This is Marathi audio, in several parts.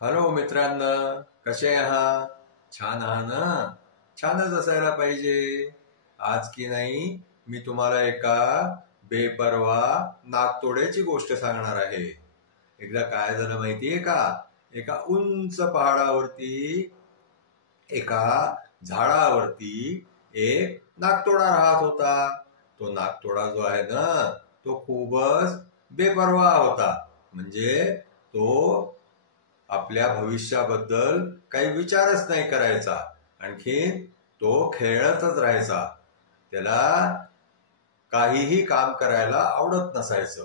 हॅलो मित्रांनो, कसे आहात? छान आहात ना? छानच असायला पाहिजे. आज की नाही मी तुम्हाला एका बेपरवा नाकतोड्याची गोष्ट सांगणार आहे. एकदा काय झालं माहितीये का? एका उंच पहाडावरती एका झाडावरती एक नाकतोडा राहत होता. तो नाकतोडा जो आहे ना, तो खूपच बेपरवा होता. म्हणजे तो आपल्या भविष्याबद्दल काही विचारच नाही करायचा. आणखी तो खेळतच राहायचा. त्याला काहीही काम करायला आवडत नसायचं.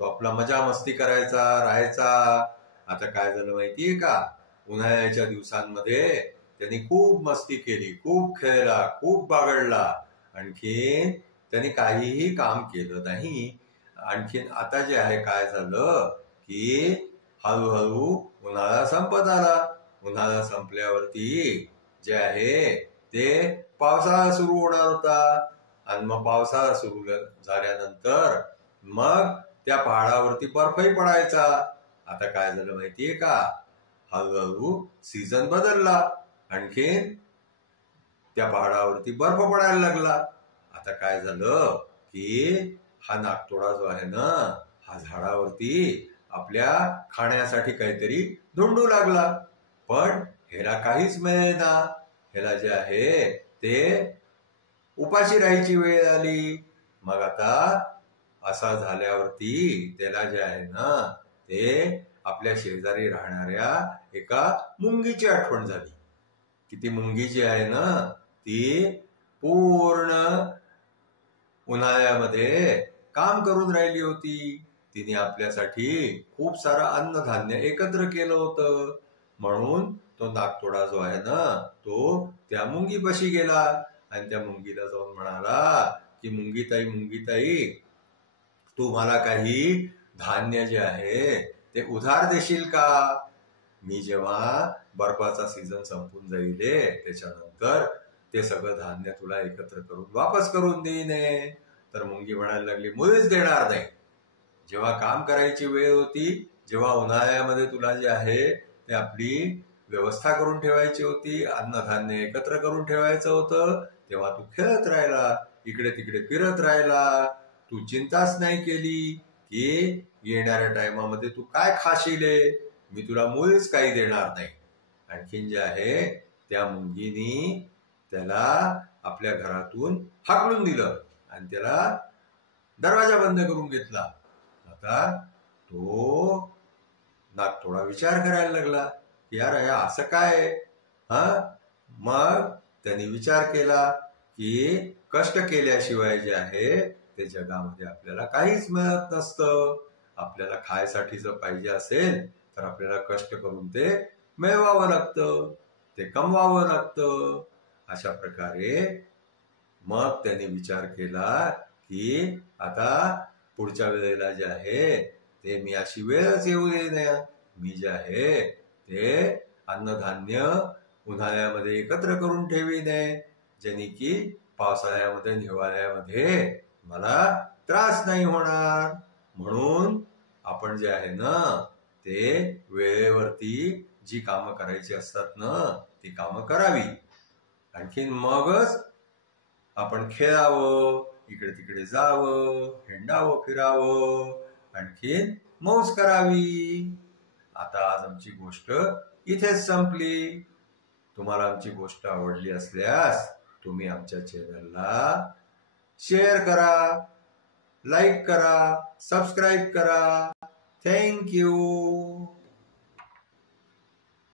तो आपला मजा मस्ती करायचा, राहायचा. आता काय झालं माहितीये का? उन्हाळ्याच्या दिवसांमध्ये त्यांनी खूप मस्ती केली, खूप खेळला, खूप बागडला. आणखीन त्यांनी काहीही काम केलं नाही. आणखीन आता जे आहे काय झालं की हळूहळू उन्हाळा संपत आला. उन्हाळा संपल्यावरती जे आहे ते पावसाळा सुरू होणार होता. आणि मग पावसाळा सुरू झाल्यानंतर मग त्या पहाडावरती बर्फही पडायचा. आता काय झालं माहितीये का? हळूहळू सीझन बदलला. आणखीन त्या पहाडावरती बर्फ पडायला लागला. आता काय झालं की हा नाकतोडा जो आहे ना, हा झाडावरती आपल्या खाण्यासाठी काहीतरी धुंडू लागला. पण ह्याला काहीच मिळेना. ह्याला जे आहे ते उपाशी राहायची वेळ आली. मग आता असा झाल्यावरती त्याला जे आहे ना, ते आपल्या शेजारी राहणाऱ्या एका मुंगीची आठवण झाली. की ती मुंगी जी आहे ना, ती पूर्ण उन्हाळ्यामध्ये काम करून राहिली होती. तिने आपल्यासाठी खूप सारं अन्नधान्य एकत्र केलं होतं. म्हणून तो नाकतोडा जो आहे ना, तो त्या मुंगीपाशी गेला आणि त्या मुंगीला जाऊन म्हणाला की मुंगीताई, तू मला काही धान्य जे आहे ते उधार देशील का? मी जेव्हा बर्फाचा सीझन संपून जाईल त्याच्यानंतर ते सगळं धान्य तुला एकत्र करून वापस करून देईन. तर मुंगी म्हणायला लागली, मुळीच देणार नाही. जेव्हा काम करायची वेळ होती, जेव्हा उन्हाळ्यामध्ये तुला जे आहे ते आपली व्यवस्था करून ठेवायची होती, अन्नधान्य एकत्र करून ठेवायचं होतं, तेव्हा तू खेळत राहिला, इकडे तिकडे फिरत राहिला. तू चिंताच नाही केली की येणाऱ्या टायमामध्ये तू काय खाशील. मी तुला मुळीच काही देणार नाही. आणखीन जे आहे त्या मुंगीनी त्याला आपल्या घरातून हाकलून दिलं आणि त्याला दरवाजा बंद करून घेतला. आता तो नाकतोडा विचार करायला लागला की यार हे असं काय? मग त्यांनी विचार केला की कष्ट केल्याशिवाय जे आहे ते जगामध्ये आपल्याला काहीच मिळत नसतं. आपल्याला खायसाठी जर पाहिजे असेल तर आपल्याला कष्ट करून ते मिळवावं लागतं, ते कमवावं लागतं. अशा प्रकारे मग त्यांनी विचार केला की आता पुढच्या वेळेला जे आहे ते मी अशी वेळच येऊ दे नये. मी जे आहे ते अन्नधान्य उन्हाळ्यामध्ये एकत्र करून ठेवी नये, ज्याने की पावसाळ्यामध्ये हिवाळ्यामध्ये मला त्रास नाही होणार. म्हणून आपण जे आहे ना, ते वेळेवरती जी कामं करायची असतात ना, ती कामं करावी. आणखीन मगच आपण खेळावं, इकडे तिकडे जावं, हिंडावं, फिरावं, आणखीन मौज करावी. आता आज आमची गोष्ट इथेच संपली. तुम्हाला आमची गोष्ट आवडली असल्यास तुम्ही आमच्या चॅनलला शेअर करा, लाईक करा, सबस्क्राईब करा. Thank you.